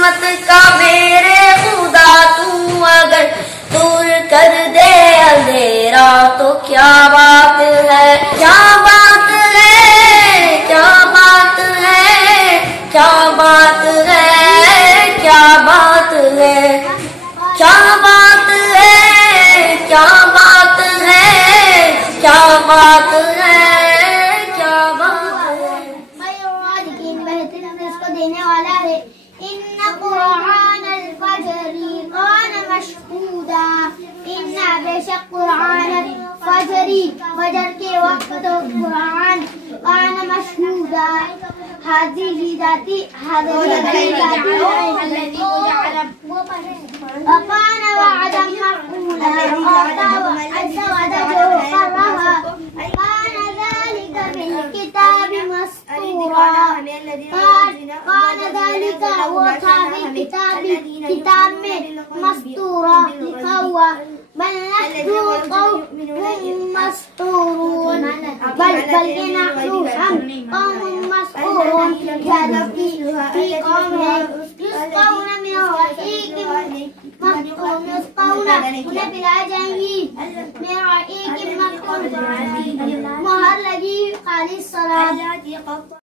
रहमत का मेरे खुदा तू अगर दूर कर दे अंधेरा तो क्या बात है, क्या बात है, क्या बात है, क्या बात है, क्या बात है, क्या बात है, क्या बात है, क्या बात है, क्या बात है। बेहतरीन इसको देने वाला है। इन्ना कुरान अल-फजरी कान मशहूदा, इन्ना बेशक कुरान फजरी फजर के वक्त तो कुरान कान मशहूदा हाज़िरी जाती वकान वअदम मक़ूला ऐसा वादा जो कर रहा कान ज़ालिका बिल किताबि मस्तूरा कान ज़ालिका वो था किताब में मस्तूरा लिखा हुआ बल नहनु कौमुम मस्तूरून बल्कि नहनु हम कौमुम मस्तूरून की कौम है युस्क़ौन मिन रहीक़िन मख़्तूम युस्क़ौन उन्हें पिलाई जाएंगी मिन रहीक़िन मख़्तूम मोहर लगी खालिस शराब।